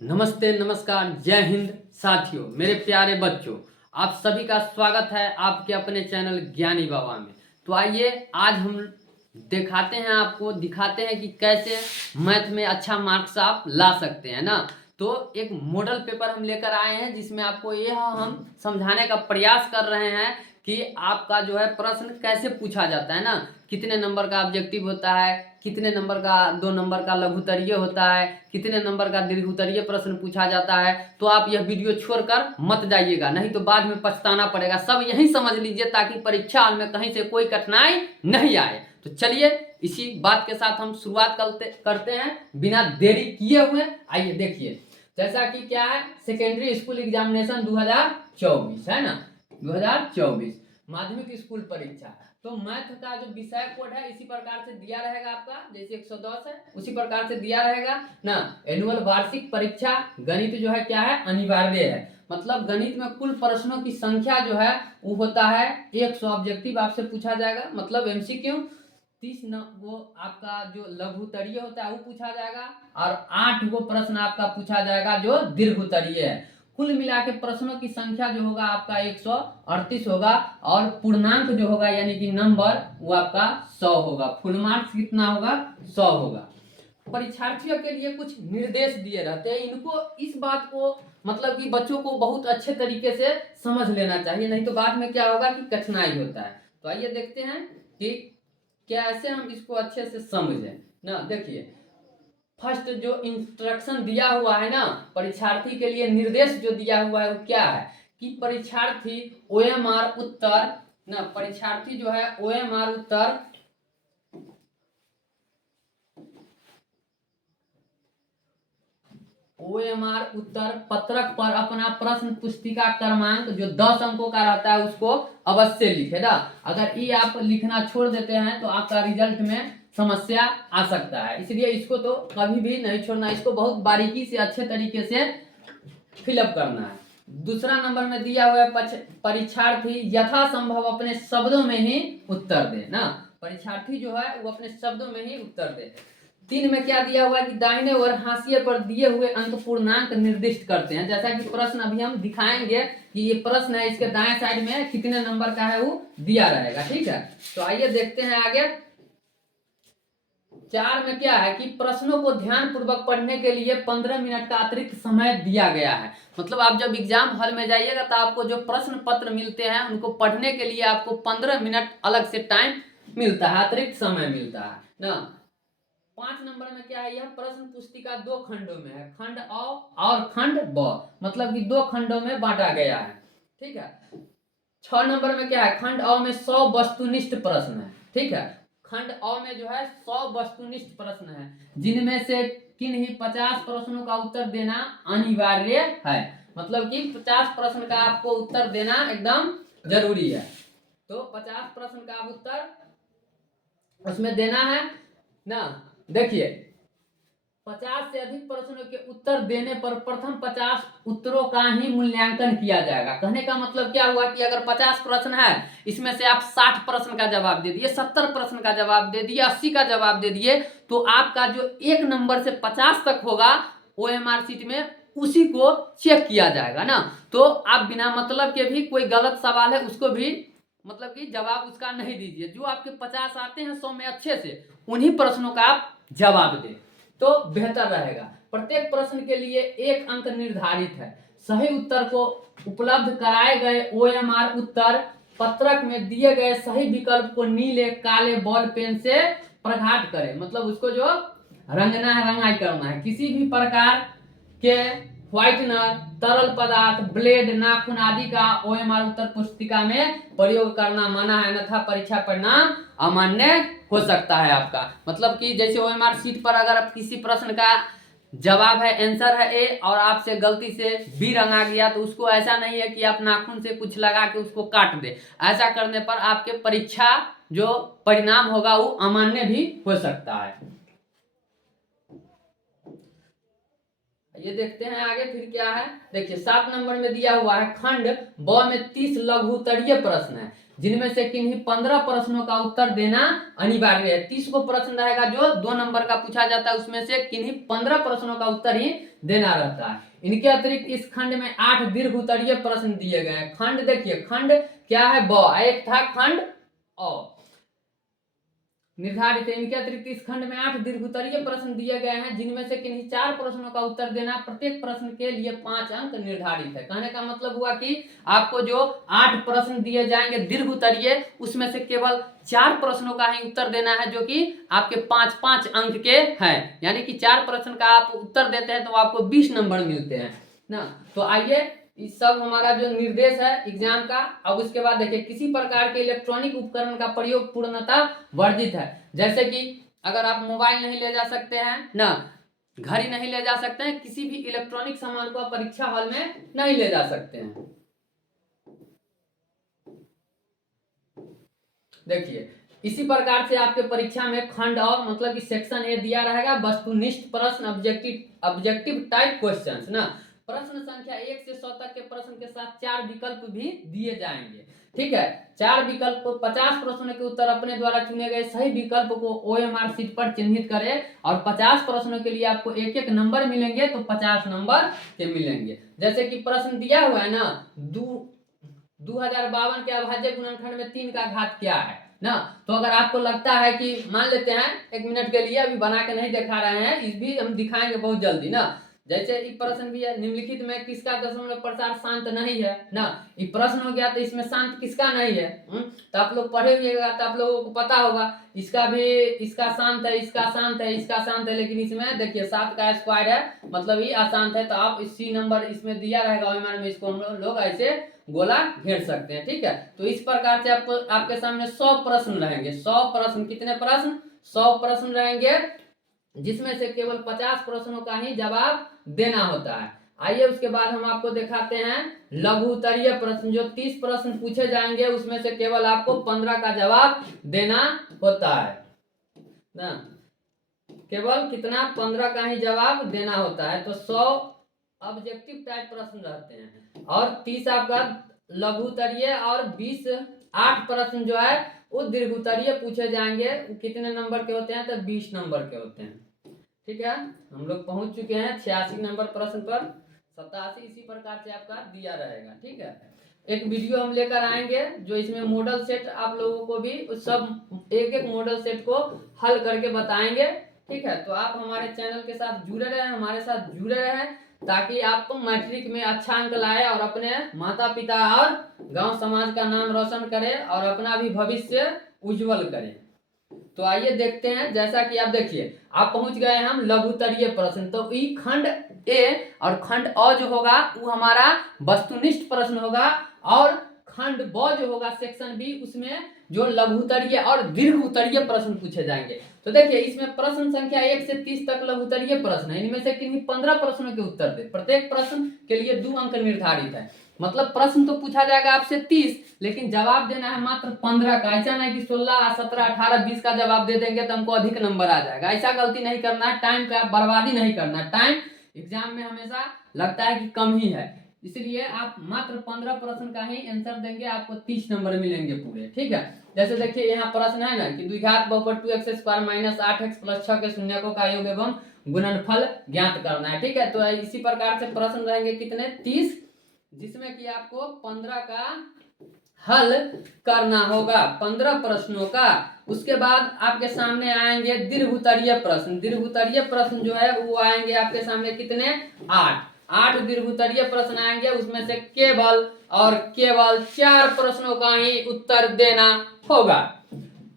नमस्ते, नमस्कार, जय हिंद साथियों, मेरे प्यारे बच्चों। आप सभी का स्वागत है आपके अपने चैनल ज्ञानी बाबा में। तो आइए आज हम दिखाते हैं, आपको दिखाते हैं कि कैसे मैथ में अच्छा मार्क्स आप ला सकते हैं ना। तो एक मॉडल पेपर हम लेकर आए हैं जिसमें आपको यह हम समझाने का प्रयास कर रहे हैं कि आपका जो है प्रश्न कैसे पूछा जाता है ना। कितने नंबर का ऑब्जेक्टिव होता है, कितने नंबर का 2 नंबर का लघु उत्तरीय होता है, कितने नंबर का दीर्घ उत्तरीय प्रश्न पूछा जाता है। तो आप यह वीडियो छोड़कर मत जाइएगा, नहीं तो बाद में पछताना पड़ेगा। सब यही समझ लीजिए ताकि परीक्षा हॉल में कहीं से कोई कठिनाई नहीं आए। तो चलिए इसी बात के साथ हम शुरुआत करते हैं बिना देरी किए हुए। आइए देखिए, जैसा कि क्या है, सेकेंडरी स्कूल एग्जामिनेशन 2024 है ना, 2024 माध्यमिक स्कूल परीक्षा। तो मैथ का जो विषय कोड है इसी प्रकार से दिया रहेगा आपका, जैसे 110 है उसी प्रकार से दिया रहेगा ना। एनुअल वार्षिक परीक्षा गणित जो है क्या है, अनिवार्य है। मतलब गणित में कुल प्रश्नों की संख्या जो है वो होता है 100। ऑब्जेक्टिव आपसे पूछा जाएगा, मतलब एमसीक्यू 30 न वो आपका जो लघु उत्तरीय होता है वो पूछा जाएगा, और 8 वो प्रश्न आपका पूछा जाएगा जो दीर्घ उत्तरीय है। कुल मिला के प्रश्नों की संख्या जो होगा आपका 138 होगा, और पूर्णांक जो होगा यानी कि नंबर वो आपका 100 होगा। फुल मार्क्स कितना होगा, 100 होगा। परीक्षार्थियों के लिए कुछ निर्देश दिए रहते हैं, इनको इस बात को मतलब कि बच्चों को बहुत अच्छे तरीके से समझ लेना चाहिए, नहीं तो बाद में क्या होगा कि कठिनाई होता है। तो आइए देखते हैं कि कैसे हम इसको अच्छे से समझें ना। देखिए, फर्स्ट जो इंस्ट्रक्शन दिया हुआ है ना, परीक्षार्थी के लिए निर्देश जो दिया हुआ है वो क्या है कि परीक्षार्थी ओएमआर उत्तर ना, परीक्षार्थी जो है ओएमआर उत्तर पत्रक पर अपना प्रश्न पुस्तिका क्रमांक जो 10 अंकों का रहता है उसको अवश्य लिखे ना। अगर ये आप लिखना छोड़ देते हैं तो आपका रिजल्ट में समस्या आ सकता है, इसलिए इसको तो कभी भी नहीं छोड़ना, इसको बहुत बारीकी से अच्छे तरीके से फिलअप करना है। दूसरा नंबर में दिया हुआ है परीक्षार्थी यथासंभव अपने शब्दों में ही उत्तर दे ना। परीक्षार्थी जो है वो अपने शब्दों में ही उत्तर दे। 3 में क्या दिया हुआ है कि दाहिने ओर हाशिए पर दिए हुए अंक पूर्णांक निर्दिष्ट करते हैं। जैसा कि प्रश्न अभी हम दिखाएंगे कि ये प्रश्न है, इसके दाएं साइड में कितने नंबर का है वो दिया रहेगा। ठीक है, तो आइए देखते हैं आगे। 4 में क्या है कि प्रश्नों को ध्यान पूर्वक पढ़ने के लिए 15 मिनट का अतिरिक्त समय दिया गया है। मतलब आप जब एग्जाम हॉल में जाइएगा तो आपको जो प्रश्न पत्र मिलते हैं उनको पढ़ने के लिए आपको 15 मिनट अलग से टाइम मिलता है, अतिरिक्त समय मिलता है ना। 5 नंबर में क्या है, यह प्रश्न पुस्तिका 2 खंडों में है, खंड अ और खंड ब, मतलब कि 2 खंडों में बांटा गया है। ठीक है। 6 नंबर में क्या है, खंड अ में 100 वस्तुनिष्ठ प्रश्न है। ठीक है, खंड अ में जो है 100 वस्तुनिष्ठ प्रश्न है, जिनमें से किन्हीं 50 प्रश्नों का उत्तर देना अनिवार्य है। मतलब कि 50 प्रश्न का आपको उत्तर देना एकदम जरूरी है। तो 50 प्रश्न का उत्तर उसमें देना है ना। देखिए, 50 से अधिक प्रश्नों के उत्तर देने पर प्रथम 50 उत्तरों का ही मूल्यांकन किया जाएगा। कहने का मतलब क्या हुआ कि अगर 50 प्रश्न है, इसमें से आप 60 प्रश्न का जवाब दे दिए, 70 प्रश्न का जवाब दे दिए, 80 का जवाब दे दिए, तो आपका जो 1 नंबर से 50 तक होगा ओएमआर शीट में उसी को चेक किया जाएगा ना। तो आप बिना मतलब के भी कोई गलत सवाल है उसको भी मतलब कि जवाब उसका नहीं दीजिए। जो आपके 50 आते हैं 100 में अच्छे से, उन्हीं प्रश्नों का आप जवाब दें तो बेहतर रहेगा। प्रत्येक प्रश्न के लिए 1 अंक निर्धारित है। सही उत्तर को उपलब्ध कराए गए ओएमआर उत्तर पत्रक में दिए गए सही विकल्प को नीले काले बॉल पेन से प्रघाट करें। मतलब उसको जो रंगना है, रंगाई करना है। किसी भी प्रकार के व्हाइटनर, तरल पदार्थ, ब्लेड, नाखून आदि का ओएमआर उत्तर पुस्तिका में प्रयोग करना मना है, अन्यथा परीक्षा परिणाम अमान्य हो सकता है आपका। मतलब कि जैसे ओएमआर शीट पर अगर आप किसी प्रश्न का जवाब है, आंसर है ए, और आपसे गलती से बी रंगा गया, तो उसको ऐसा नहीं है कि आप नाखून से कुछ लगा के उसको काट दे। ऐसा करने पर आपके परीक्षा जो परिणाम होगा वो अमान्य भी हो सकता है। ये देखते हैं आगे फिर क्या है। देखिए, 7 नंबर में दिया हुआ है खंड ब में 30 लघु उत्तरीय प्रश्न है। जिनमें से किन्हीं 15 प्रश्नों का उत्तर देना अनिवार्य है। 30 को प्रश्न रहेगा जो 2 नंबर का पूछा जाता है, उसमें से किन्हीं 15 प्रश्नों का उत्तर ही देना रहता है। इनके अतिरिक्त इस खंड में 8 दीर्घ उत्तरीय प्रश्न दिए गए हैं। खंड देखिए, खंड क्या है, ब, एक था खंड अ निर्धारित है। इनके अतिरिक्त इस खंड में 8 दीर्घ उत्तरीय प्रश्न दिए गए हैं, जिनमें से किन्हीं 4 प्रश्नों का उत्तर देना, प्रत्येक प्रश्न के लिए 5 अंक निर्धारित है। कहने का मतलब हुआ कि आपको जो 8 प्रश्न दिए जाएंगे दीर्घ उत्तरीय, उसमें से केवल 4 प्रश्नों का ही उत्तर देना है, जो कि आपके 5-5 अंक के हैं। यानी कि 4 प्रश्न का आप उत्तर देते हैं तो आपको 20 नंबर मिलते हैं ना। तो आइए, इस सब हमारा जो निर्देश है एग्जाम का। अब उसके बाद देखिए, किसी प्रकार के इलेक्ट्रॉनिक उपकरण का प्रयोग पूर्णतः वर्जित है। जैसे कि अगर आप मोबाइल नहीं ले जा सकते हैं ना, घड़ी नहीं ले जा सकते हैं, किसी भी इलेक्ट्रॉनिक सामान को आप परीक्षा हॉल में नहीं ले जा सकते हैं। देखिए, इसी प्रकार से आपके परीक्षा में खंड और मतलब कि सेक्शन ए दिया रहेगा, वस्तुनिष्ठ प्रश्न, ऑब्जेक्टिव टाइप क्वेश्चंस ना। प्रश्न संख्या 1 से 100 तक के प्रश्न के साथ 4 विकल्प भी दिए जाएंगे। ठीक है, 4 विकल्प, 50 प्रश्नों के उत्तर अपने द्वारा चुने गए सही विकल्प को OMR शीट पर चिन्हित करें और 50 प्रश्नों के लिए आपको 1-1 नंबर मिलेंगे, तो 50 नंबर के मिलेंगे। जैसे कि प्रश्न दिया हुआ है ना, 2052 के अभाज्य गुणनखंड में 3 का घात क्या है ना। तो अगर आपको लगता है कि, मान लेते हैं 1 मिनट के लिए, अभी बना के नहीं दिखा रहे हैं, इस भी हम दिखाएंगे बहुत जल्दी ना। जैसे ये प्रश्न भी है, निम्नलिखित में किसका दशमलव प्रसार शांत नहीं है ना। ये प्रश्न हो गया, तो इसमें शांत किसका नहीं है। तो आप लोग पढ़े हुएगा तो आप लोगों को पता होगा, इसका भी, इसका शांत है, इसका शांत है, इसका शांत है, लेकिन इसमें देखिए 7 का स्क्वायर है, मतलब ये अशांत है। तो आप इसी नंबर इसमें दिया रहेगा OMR में, इसको हम लोग ऐसे गोला घेर सकते हैं। ठीक है, तो इस प्रकार से आपको, आपके सामने 100 प्रश्न रहेंगे। 100 प्रश्न, कितने प्रश्न, 100 प्रश्न रहेंगे, जिसमें से केवल 50 प्रश्नों का ही जवाब देना होता है। आइए उसके बाद हम आपको दिखाते हैं लघु उत्तरीय प्रश्न। जो 30 प्रश्न पूछे जाएंगे, उसमें से केवल आपको 15 का जवाब देना होता है ना। केवल कितना, 15 का ही जवाब देना होता है। तो 100 ऑब्जेक्टिव टाइप प्रश्न रहते हैं और 30 आपका लघु उत्तरीय और 8 प्रश्न जो है वो दीर्घ उत्तरीय पूछे जाएंगे। कितने नंबर के होते हैं, तो 20 नंबर के होते हैं। ठीक है, हम लोग पहुंच चुके हैं 86 नंबर प्रश्न पर, 87 इसी प्रकार से आपका दिया रहेगा। ठीक है, एक वीडियो हम लेकर आएंगे जो इसमें मॉडल सेट आप लोगों को भी सब एक मॉडल सेट को हल करके बताएंगे। ठीक है, तो आप हमारे चैनल के साथ जुड़े रहें, हमारे साथ जुड़े रहें, ताकि आप मैट्रिक में अच्छा अंक लाए और अपने माता पिता और गांव समाज का नाम रोशन करें और अपना भी भविष्य उज्जवल करें। तो आइए देखते हैं, जैसा कि आप देखिए, आप पहुंच गए हम लघु उत्तरीय प्रश्न। तो ई खंड ए और खंड अ जो होगा वो हमारा वस्तुनिष्ठ प्रश्न होगा, और खंड ब जो होगा सेक्शन बी, उसमें जो लघु उत्तरीय और दीर्घ उत्तरीय प्रश्न पूछे जाएंगे। तो देखिए, इसमें प्रश्न संख्या 1 से 30 तक लघु उत्तरीय प्रश्न है। इनमें से किन्हीं 15 प्रश्नों के उत्तर दे, प्रत्येक प्रश्न के लिए 2 अंक निर्धारित है। मतलब प्रश्न तो पूछा जाएगा आपसे 30, लेकिन जवाब देना है मात्र 15 का। ऐसा नहीं कि 16, 17, 18, 20 का जवाब दे देंगे तो हमको अधिक नंबर आ जाएगा। ऐसा गलती नहीं करना है, टाइम का बर्बादी नहीं करना। टाइम एग्जाम में हमेशा लगता है कि कम ही है, इसलिए आप मात्र 15 प्रश्न का ही आंसर देंगे, आपको 30 नंबर मिलेंगे पूरे। ठीक है, जैसे देखिए यहाँ प्रश्न है ना कि द्विघात बहुपद 2x² - 8x + 6 के शून्यकों का योग एवं गुणनफल ज्ञात करना है। ठीक है, तो इसी प्रकार से प्रश्न रहेंगे कितने, 30, जिसमें कि आपको 15 का हल करना होगा, 15 प्रश्नों का। उसके बाद आपके सामने आएंगे दीर्घ उत्तरीय प्रश्न। दीर्घ उत्तरीय प्रश्न जो है वो आएंगे आपके सामने कितने, 8 दीर्घ उत्तरीय प्रश्न आएंगे, उसमें से केवल और केवल 4 प्रश्नों का ही उत्तर देना होगा।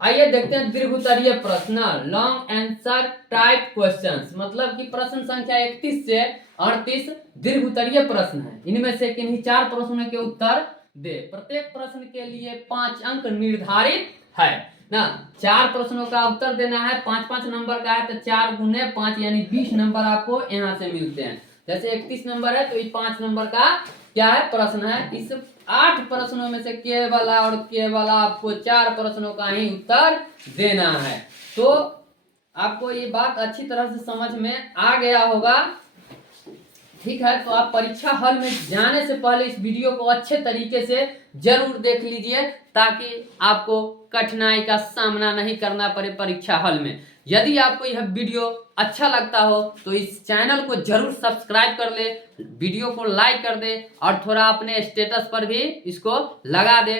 आइए देखते हैं दीर्घ उत्तरीय प्रश्न, लॉन्ग आंसर टाइप क्वेश्चंस। मतलब कि प्रश्न संख्या 31 से 38 दीर्घ उत्तरीय प्रश्न है। इनमें से किन्हीं 4 प्रश्नों के उत्तर दे, प्रत्येक प्रश्न के लिए 5 अंक निर्धारित है ना। 4 प्रश्नों का उत्तर देना है, 5-5 नंबर का है, तो 4 × 5 यानी 20 नंबर आपको यहाँ से मिलते हैं। जैसे 31 नंबर है तो ये 5 नंबर का क्या है, प्रश्न है। इस 8 प्रश्नों में से केवल और केवल आपको 4 प्रश्नों का ही उत्तर देना है। तो आपको ये बात अच्छी तरह से समझ में आ गया होगा ठीक है, तो आप परीक्षा हॉल में जाने से पहले इस वीडियो को अच्छे तरीके से जरूर देख लीजिए, ताकि आपको कठिनाई का सामना नहीं करना पड़े परीक्षा हॉल में। यदि आपको यह वीडियो अच्छा लगता हो तो इस चैनल को जरूर सब्सक्राइब कर ले, वीडियो को लाइक कर दे और थोड़ा अपने स्टेटस पर भी इसको लगा दे,